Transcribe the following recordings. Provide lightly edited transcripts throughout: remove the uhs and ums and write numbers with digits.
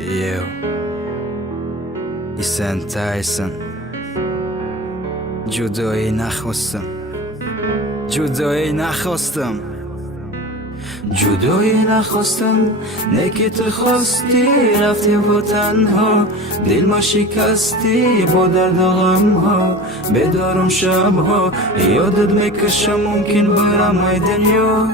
Eu Isen Tyson جدایی نخواستم جدایی نخواستم جدایی نخواستم نه که تو خواستی رفتی با تنها دل ما شکستی با درد و غم ها بدارم شب ها یادت میکشم ممکن برم ای دنیا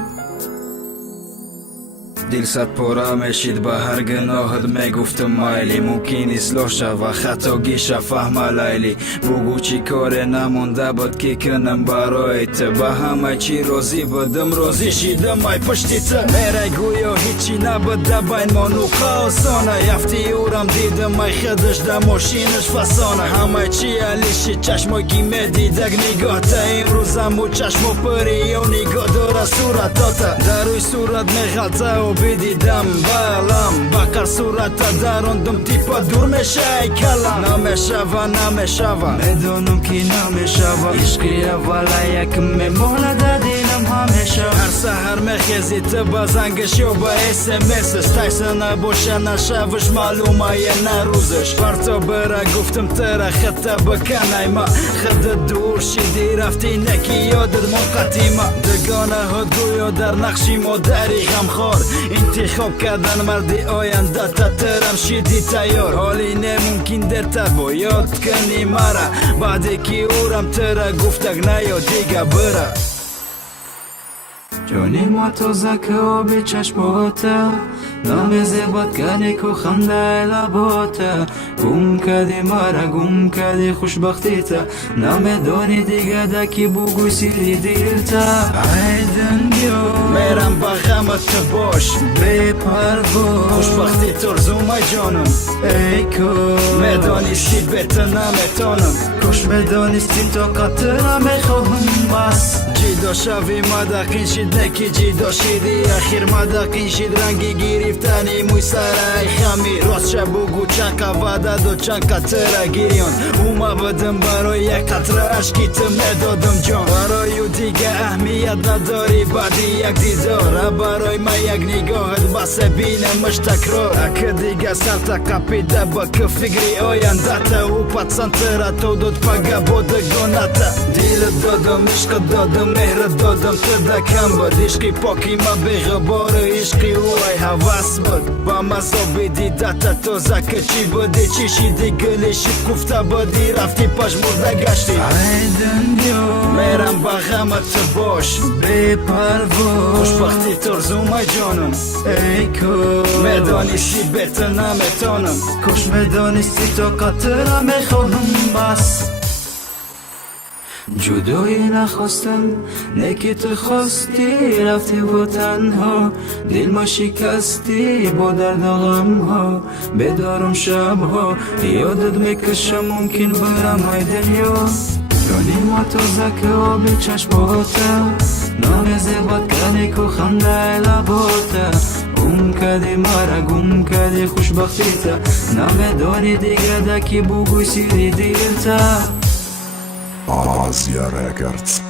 دل صد پاره میشید به هر گناهت میگفتم مایلی ممکن اصلاح شود خطا گیشه فهم لیلی بگو چی کار نمونده بود که کنم برایت به همه چی راضی بودم راضی شیدم ای پشتیت میره گویا هیچی نبوده بین ما نوکاسانه یفتی اورم دیدم ای خودش در ماشینش فسانه همه چی علیشی چشما گیمه دیدگ نگاه تا امروزم و چشما پری و نگاه داره صورتاتا در روی صورت میغلطه و بدیدم بالم بکر صورت داروندم تیپا دور میشه ای کلم نمیشوه میدونم که نمیشوه عشقی اولا یکم میمونه در دلم همیشه هر سحر میخیزی تو با زنگش یا با اسمسش تایسن نباشه نشوش معلومه یه نروزش برتا بره گفتم تره خطه بکنه ما خد دور شدی رفتی نکی یادت منقطیمه دگانه ها گویا در نقشی مادری غمخوار انتخاب کردن مردی آینده تا ترم شدی تیار حالی نممکن در تا باید کنی مرا بعدی که اورم تره گفتگ نیا دیگه بره جانی ما تازه که آبی چشماته نامیزی باد کنی که خنده لباته گم کردی مرا گم کردی خوشبختیتا نمیدانی دیگه دکی بگوی سیری دیرتا ای دنیا میرم با غمت باش بی پرواز خوشبختی ترزوم ای جانم ای کو میدانستی بهتر نمیتونم کاش میدانستی تا قطر نمیخواهم بس جیدا شوی مدقین شید نکی جیدا شیدی اخیر مدقین شید رنگی گرفتنی موی سرای خمی راست شب بگو چند که وعده دو چند قطره گیریان اوما بدم برای یک قطره عشقی تو میدادم جان برای دیگه اهمیت نداری بعدی یک دیدار برای من یک نگاهت بس بینمش تکرار اکه دیگه سر تقپیده با که فکری آینده تا او پتسنتره تو داد پگه بودگانته دیل دادم عشق دادم مهر دادم تو دکم بود عشقی پاکی ما بغبار عشقی او ای حواس بود با مذابی دیده تا تازه که چی بودی چی شیدی گلشی گفته بودی رفتی پاش مرده گشتی ای دنیا میرم با غمت باش بی پرواز خوشبختی ترزوم ای جانم ای کو میدانستی بهتر نمیتونم کاش میدانستی تا قطره میخواهم بس جدایی نخواستم نه که تو خواستی رفتی با تنها دل ما شکستی با درد و غم ها بدارم شب ها یادت میکشم ممکن برم ای دنیا جانی ما تازه که آبی چشماته نامیزی باد کنی که خنده لباته گم کردی مرا گم کردی خوشبختیتا نمیدانی دیگه دکی بگوی سیری دیرتا Asia Records.